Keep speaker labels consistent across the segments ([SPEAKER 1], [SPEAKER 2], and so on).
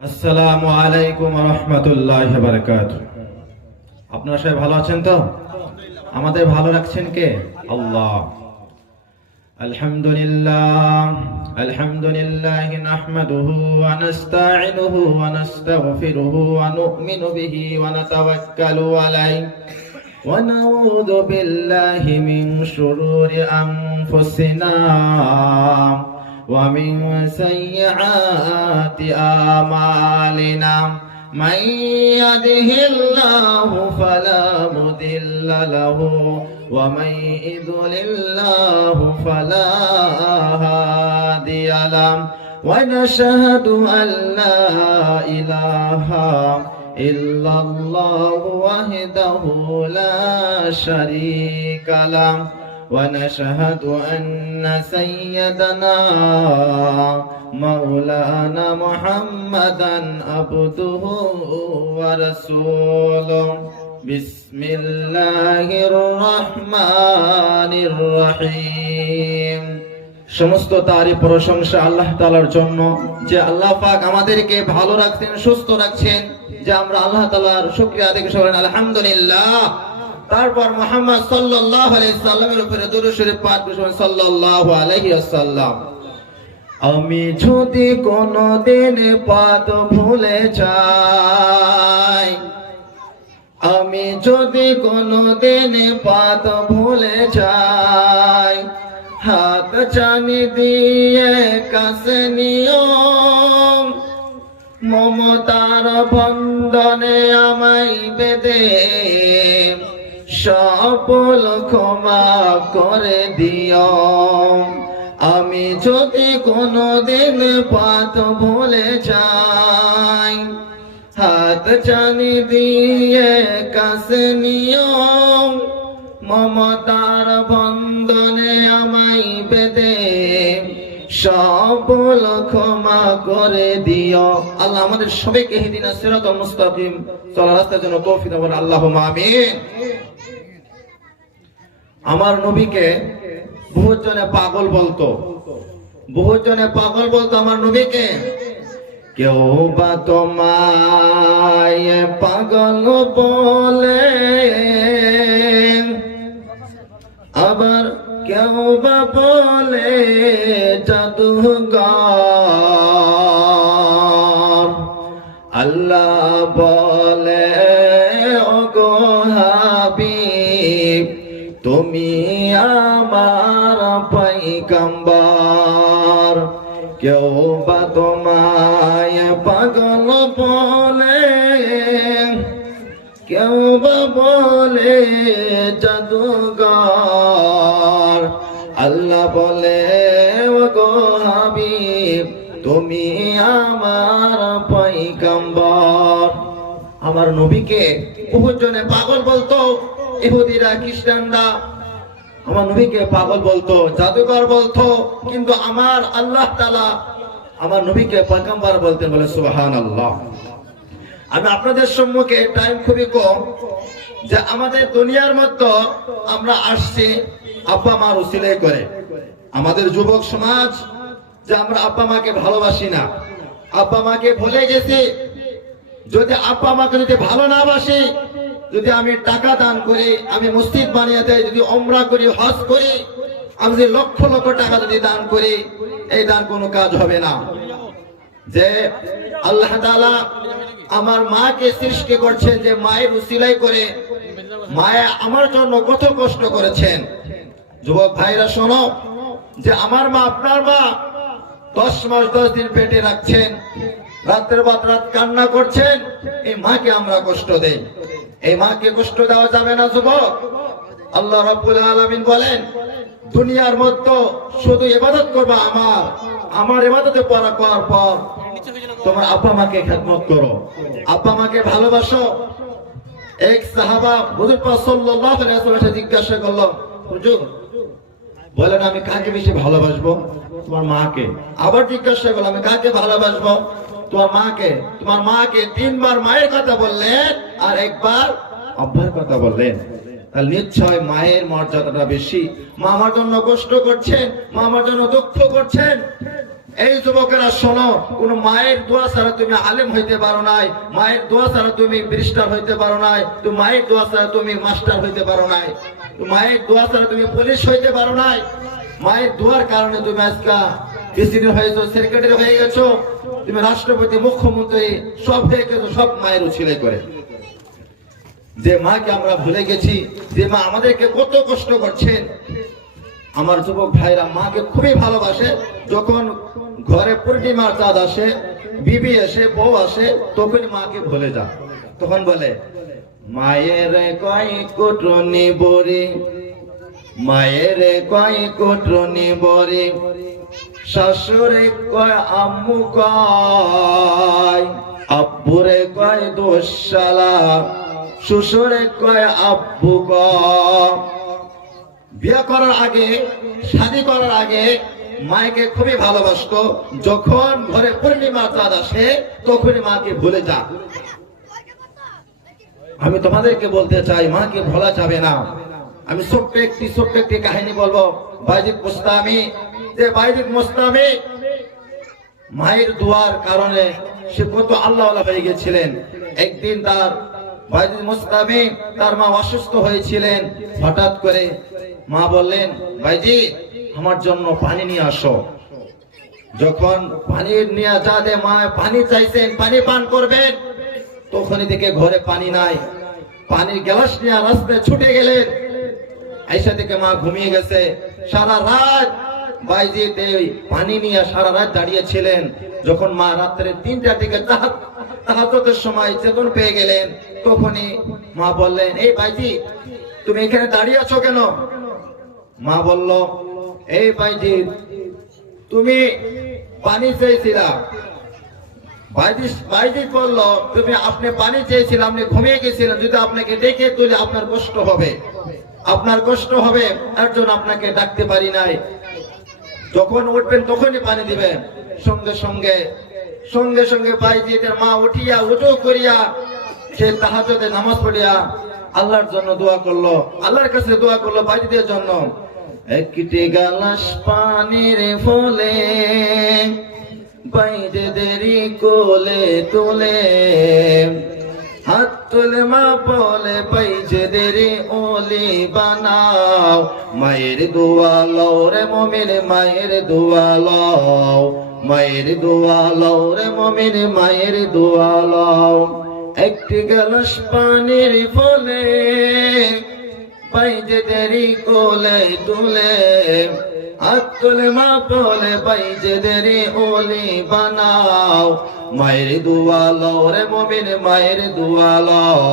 [SPEAKER 1] আসসালামু আলাইকুম রহমতুল্লাহ বারকাত আপনারা সবাই ভালো আছেন তো আমাদের ভালো রাখছেন কে আল্লাহ আলহামদুলিল্লাহ আলহামদুলিল্লাহ নাহমাদুহু ওয়া নাস্তাঈনুহু ওয়া নাস্তাগফিরুহু ওয়া নু'মিনু বিহি ওয়া নাতাওয়াক্কালু আলাইহি ونعوذ بالله من شرور أنفسنا ومن سيئات أعمالنا من يده الله فلا مضل له ومن يضلل الله فلا هادي له. ونشهد أن لا إله إلا الله وحده لا شريك له. ونشهد أن سيدنا مولانا محمدا عبده ورسوله بسم الله الرحمن الرحيم সমস্ত তারই প্রশংসা আল্লাহ তালার জন্য যে আল্লাহ পাক আমাদেরকে ভালো রাখছেন সুস্থ রাখছেন যে আমরা আল্লাহ তালার শুক্রিয়া আদায় করে সবাই আলহামদুলিল্লাহ তারপর মোহাম্মদ সাল্লাল্লাহু আলাইহি সাল্লামের উপরে দুরূদ শরীফ পাঠ করবেন সাল্লাল্লাহু আলাইহি ওয়াসাল্লাম। আমি যদি কোনদিন পাত ভুলে যাই, আমি যদি কোনদিন পাত ভুলে যাই, হাত চানি দিয়ে কাছে নিও। মমতার বন্ধনে আমায় বেদে সফল ক্ষমা করে দিও। আমি যদি কোনদিন পাত ভুলে যাই, হাত চানি দিয়ে কাছে নিও। মমতার বন্ধনে আমায় বেদে সবল ক্ষমা করে দিও। আল্লাহ আমাদের সবাইকে হেদিনা সিরাত মুস্তাকিম, চলার রাস্তার জন্য তৌফিক দান আল্লাহ আমিন। আমার নবীকে বহু জনে পাগল বলতো। বহু জনে পাগল বলতো আমার নবীকে, কেউ বা তোমায় পাগল বলে? আবার কেউ বা বলে, জাদুঘর। আল্লাহ বলে তুমি আমার পাইকাম্বার কেউ বা তোমায় পাগল বলে, কেউ বা বলে জাদুঘর। আল্লাহ বলে, ওগো হাবিব, তুমি আমার পাইকাম্বর আমার নবীকে বহুত জনে পাগল বলতো, ইহুদিরা, খ্রিস্টানরা আমার নবীকে পাগল বলতো, জাদুকর বলতো, কিন্তু আমার আল্লাহ তালা আমার নবীকে পয়গম্বর বলতেন, বলে সুবাহান আল্লাহ আমি আপনাদের সম্মুখে টাইম খুবই কম, যে আমাদের দুনিয়ার মধ্যে আমরা আসছি আব্বা মার উসিলাই করে। আমাদের যুবক সমাজ যে আমরা আব্বা মাকে ভালোবাসি না, আব্বা মাকে ভুলে গেছি। যদি আব্বা মাকে যদি ভালো না বাসি যদি আমি টাকা দান করি, আমি মসজিদ বানিয়ে দেয় যদি অমরা করি, হজ করি, আমি যদি লক্ষ লক্ষ টাকা যদি দান করি, এই দান কোনো কাজ হবে না। যে আল্লাহ আমার মাকে সৃষ্টি করছেন যে মায়ের উসিলাই করে, মায়ে আমার জন্য কত কষ্ট করেছেন। যুবক ভাইরা, শোনো, যে আমার মা আপনার মা, দশ মাস, দশ দিন পেটে রাখছেন রাত্রের বাদ রাত কান্না করছেন, এই মাকে আমরা কষ্ট দেই। এই মাকে কষ্ট দেওয়া যাবে না, যুবক। আল্লাহ রাব্বুল আলামিন বলেন, দুনিয়ার মধ্যে শুধু ইবাদত করবা আমার আমার ইবাদতে পড়া করার পর তোমার আব্বা মাকে খেদমত করো। আব্বা মাকে ভালোবাসো। এক সাহাবা হুজুর সাল্লাল্লাহু আলাইহি ওয়াসাল্লাম জিজ্ঞাসা করল, হুজুর, বলেন আমি কাকে বেশি ভালোবাসবো? তোমার মাকে। আবার জিজ্ঞাসা করল, আমি কাকে ভালোবাসবো? তোমার মাকে তোমার মাকে তিনবার মায়ের কথা বললেন আর একবার আব্বার কথা বললেন। তাহলে নিশ্চয় মায়ের মর্যাদাটা বেশি। মা আমার জন্য কষ্ট করছেন, মা আমার জন্য দুঃখ করছেন। এই যুবকেরা, শোনো, কোন মায়ের দোয়া ছাড়া তুমি আলেম হইতে পারো নাই, মায়ের দোয়া ছাড়া তুমি ব্রিস্টার হইতে পারো নাই তুমি মায়ের দোয়া ছাড়া তুমি মাস্টার হইতে পারো নাই মায়ের দোয়া ছাড়া তুমি পুলিশ হইতে পারো নাই। মায়ের দোয়ার কারণে তুমি আজকা প্রেসিডেন্ট হয়েছো সেক্রেটারি হয়ে গেছো। তুমি রাষ্ট্রপতি, মুখ্যমন্ত্রী, সব হয়ে গেছো, সব মায়ের উছিলে করে। যে মাকে আমরা ভুলে গেছি, যে মা আমাদেরকে কত কষ্ট করছেন। আমার যুবক ভাইরা, মাকে খুবই ভালোবাসে। যখন ঘরে পূর্ণিমার চাঁদ আসে, বিবি আসে, বউ আসে, তখন মাকে ভুলে যা তখন বলে, মায়ের কয় কুটনি বরে, মায়ের কয় কুটনি বরি শাশুড়ে কয়, আম্মু কয়, আব্বুরে কয় দোষালা শ্বশুরে কয়, আব্বু কয় বিয়ে করার আগে, শাদী করার আগে মাকে খুবই ভালোবাসতো। যখন ঘরে পূর্ণিমা চাঁদ আসে তখন মাকে ভুলে যা। আমি তোমাদেরকে বলতে চাই, মাকে ভোলা যাবে না। আমি ছোট্ট একটি ছোট্ট একটি কাহিনী বলব। বাইজিদ মুস্তামি, যে বাইজিদ মুস্তামি মায়ের দোয়ার কারণে সে কত আল্লাহ হয়ে গেছিলেন। একদিন তার বাইজিদ মুস্তামি তার মা অসুস্থ হয়েছিলেন। হঠাৎ করে মা বললেন ভাইজি আমার জন্য পানি নিয়ে আসো। যখন পানি নিয়ে যাতে মা, পানি চাইছেন, পানি পান করবেন, তখনই থেকে ঘরে পানি নাই। পানির গ্লাস নিয়ে রাস্তায় ছুটে গেলেন। আইসা থেকে মা ঘুমিয়ে গেছে। সারা রাত বাইজিৎ এই পানি নিয়ে সারা রাত দাঁড়িয়েছিলেন যখন মা রাত্রে তিনটা থেকে তাহাতের সময় চেতন পেয়ে গেলেন, তখনই মা বললেন, এই বাইজি, তুমি এখানে দাঁড়িয়ে আছো কেন? মা বলল, এই বাইজি, তুমি পানি চেয়েছিলা। বাইজিৎ বাইজিৎ বলল, তুমি আপনি পানি চেয়েছিলেন আপনি ঘুমিয়ে গেছিলেন, যদি আপনাকে ডেকে তুলে আপনার কষ্ট হবে। আপনার কষ্ট হবে জন্য আপনাকে ডাকতে পারি নাই। যখন উঠবেন তখনই পানি দিবেন। সঙ্গে সঙ্গে সঙ্গে সঙ্গে বাইজিতের মা উঠিয়া উঠো করিয়া সে তাহাজতে নামাজ পড়িয়া আল্লাহর জন্য দোয়া করল। আল্লাহর কাছে দোয়া করল বাইজিদের জন্য। একটি গালাস পানির ফলে বাইরে দেরি কোলে তোলে। হাত তুলে মা বলে পাইছে দেরি ওলি বানাও। মায়ের দোয়া লও রে মমিন, মায়ের দোয়া লও। মায়ের দোয়া লও রে মমিন, মায়ের দোয়া লও। একটি গ্লাস পানির ফলে পাইজে দেরি কোলে তুলে আত্তুল মা বলে পাইজে দেরি ওলি বানাও। মায়ের দুয়া লও রে মমিন, মায়ের দুয়া লও।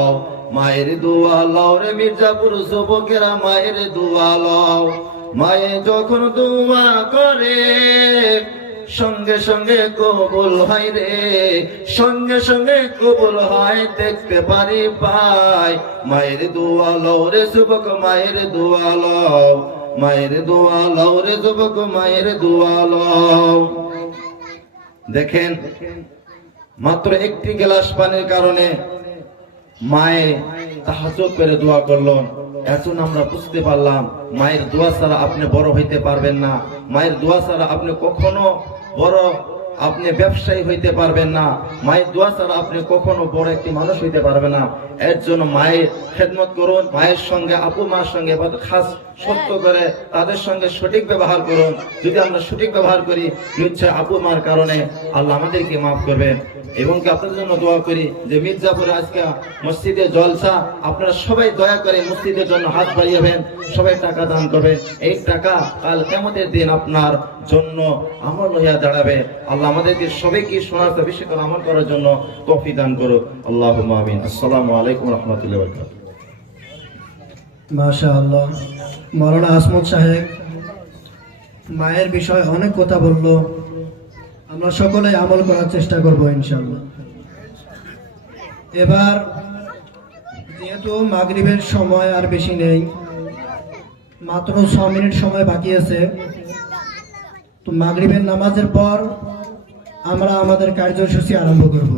[SPEAKER 1] মায়ের দুয়া লও রে মির্জাপুর যুবকেরা, মায়ের দুয়া লও। মায়ে যখন দুয়া করে, সঙ্গে সঙ্গে কবুল হয় রে। সঙ্গে সঙ্গে কবুল হয়, দেখতে পারি পাই। মায়ের দোয়া লও রে যুবক, মায়ের দোয়া লও। মায়ের দোয়া লও রে যুবক, মায়ের দোয়া দেখেন, মাত্র একটি গ্লাস পানির কারণে মায়ে তাহাজত করে দোয়া করল। এখন আমরা বুঝতে পারলাম, মায়ের দোয়া ছাড়া আপনি বড় হইতে পারবেন না। মায়ের দোয়া ছাড়া আপনি কখনো বড় আপনি ব্যবসায়ী হইতে পারবেন না। মায়ের দোয়া ছাড়া আপনি কখনো বড় একটি মানুষ হইতে পারবেন না। এর জন্য মায়ের খেদমত করুন, মায়ের সঙ্গে, আপু মার সঙ্গে খাস সত্য করে তাদের সঙ্গে সঠিক ব্যবহার করুন। যদি আমরা সঠিক ব্যবহার করি, নিশ্চয় আপু মার কারণে আল্লাহ আমাদেরকে মাফ করবেন। এবং কি আপনাদের জন্য দোয়া করি যে মির্জাপুরে আজকে মসজিদে জলসা, আপনারা সবাই দয়া করে মসজিদের জন্য হাত বাড়িয়েবেন সবাই টাকা দান করবেন। এই টাকা কাল কেমতের দিন আপনার জন্য আমল হইয়া দাঁড়াবে। আল্লাহ আমাদেরকে সবাইকে বেশি করে আমল করার জন্য তফি দান করুক। আল্লাহ আমিন। আসসালামু আলাইকুম রহমতুল্লাহ
[SPEAKER 2] মাশা আল্লাহ মৌলানা আসমত সাহেব মায়ের বিষয়ে অনেক কথা বলল। আমরা সকলে আমল করার চেষ্টা করব ইনশাল্লাহ এবার যেহেতু মাগরিবের সময় আর বেশি নেই, মাত্র ছ মিনিট সময় বাকি আছে, তো মাগরিবের নামাজের পর আমরা আমাদের কার্যসূচি আরম্ভ করব।